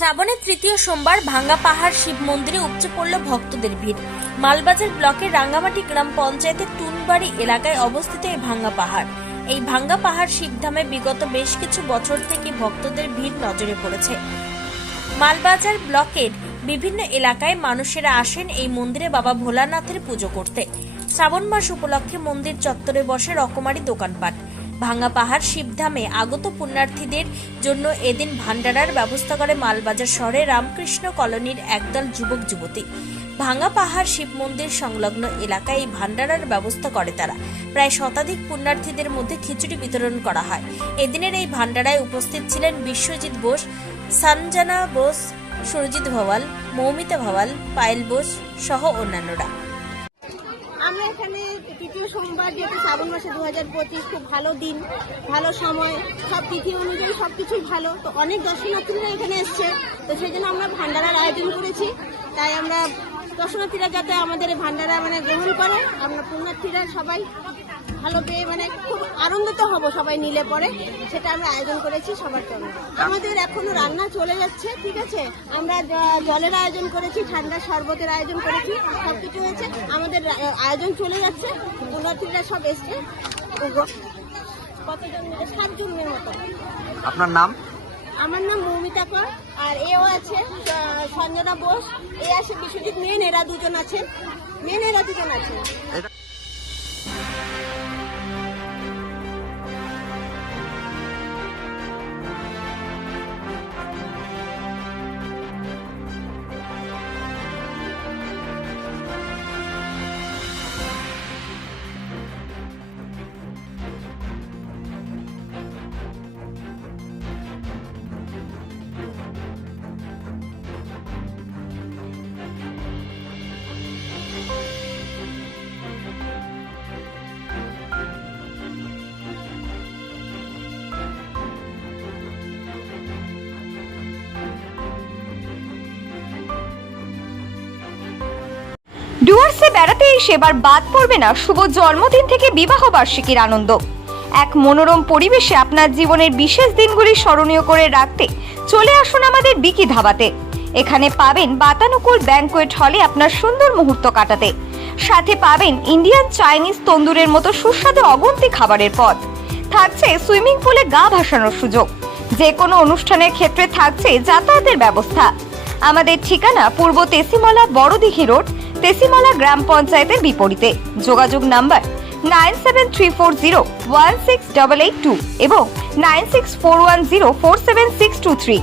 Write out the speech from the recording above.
শ্রাবণের তৃতীয় সোমবার ভাঙ্গা পাহাড় শিব মন্দিরে উপচে পড়ল ভক্তদের ভিড়। মালবাজার ব্লকের রাঙ্গামাটি গ্রাম পঞ্চায়েতের টুনবাড়ি এলাকায় অবস্থিত এই ভাঙ্গা পাহাড়। এই ভাঙ্গা পাহাড় শিবধামে বিগত বেশ কিছু বছর থেকে ভক্তদের ভিড় নজরে পড়েছে। মালবাজার ব্লকের বিভিন্ন এলাকায় মানুষেরা আসেন এই মন্দিরে বাবা ভোলানাথের পুজো করতে। শ্রাবণ মাস উপলক্ষে মন্দির চত্বরে বসে রকমারি দোকানপাট। ভাঙ্গা পাহাড় শিবধামে আগত পুণ্যার্থীদের জন্য এদিন ভান্ডারার ব্যবস্থা করে মালবাজার শহরে রামকৃষ্ণ কলোনির একদল যুবক যুবতী। ভাঙ্গা পাহাড় শিব মন্দির সংলগ্ন এলাকায় এই ভান্ডারার ব্যবস্থা করে তারা। প্রায় শতাধিক পুণ্যার্থীদের মধ্যে খিচুড়ি বিতরণ করা হয়। এদিনের এই ভান্ডারায় উপস্থিত ছিলেন বিশ্বজিৎ বোস, সঞ্জনা বোস, সুরজিৎ ভাওয়াল, মৌমিতা ভাওয়াল, পায়েল বোস সহ অন্যান্যরা। আমরা এখানে তৃতীয় সোমবার, যেহেতু শ্রাবণ মাসে 2025, খুব ভালো দিন, ভালো সময়, সব তিথি অনুযায়ী সবকিছুই ভালো। তো অনেক দর্শনার্থীরা এখানে এসছে, তো সেই জন্য আমরা ভান্ডারার আয়োজন করেছি। তাই আমরা দর্শনার্থীরা যাতে আমাদের ভান্ডারা গ্রহণ করে, আমরা পুণ্যার্থীরা সবাই ভালো পেয়ে খুব আনন্দিত হব সবাই নিলে পরে, সেটা আমরা আয়োজন করেছি সবার জন্য। আমাদের এখনো রান্না চলে যাচ্ছে, ঠিক আছে। আমরা জলের আয়োজন করেছি, ঠান্ডা শরবতের আয়োজন করেছি, সবকিছু হয়েছে। আমাদের আয়োজন চলে যাচ্ছে, পুণ্যার্থীরা সব এসছে। কতজন মিলে? 7 জনের মতো। আপনার নাম? আমার নাম মৌমিতা কর, আর এও আছে সঞ্জনা বোস, এ আছে বিশ্বজিৎ মেন, এরা দুজন আছেন। ডুয়ার্সে বেড়াতে এসে এবার বাদ পড়বে না শুভ জন্মদিন থেকে বিবাহ বার্ষিকীর আনন্দ। এক মনোরম পরিবেশে আপনার জীবনের বিশেষ দিনগুলি স্মরণীয় করে রাখতে চলে আসুন আমাদের বিকি ধাবাতে। এখানে পাবেন বাতানুকূল ব্যাংকোয়েট হলে আপনার সুন্দর মুহূর্ত কাটাতে। সাথে পাবেন ইন্ডিয়ান, চাইনিজ, তন্দুরের মতো সুস্বাদু অগুন্তি খাবারের পদ। থাকছে সুইমিং পুলে গা ভাসানোর সুযোগ। যে কোনো অনুষ্ঠানের ক্ষেত্রে থাকছে যাতায়াতের ব্যবস্থা। আমাদের ঠিকানা পূর্ব তেসিমালা, বড়দিঘি রোড, তেসিমালা গ্রাম পঞ্চায়েতের বিপরীতে। যোগাযোগ নাম্বার 9734016882 এবং 9641047623।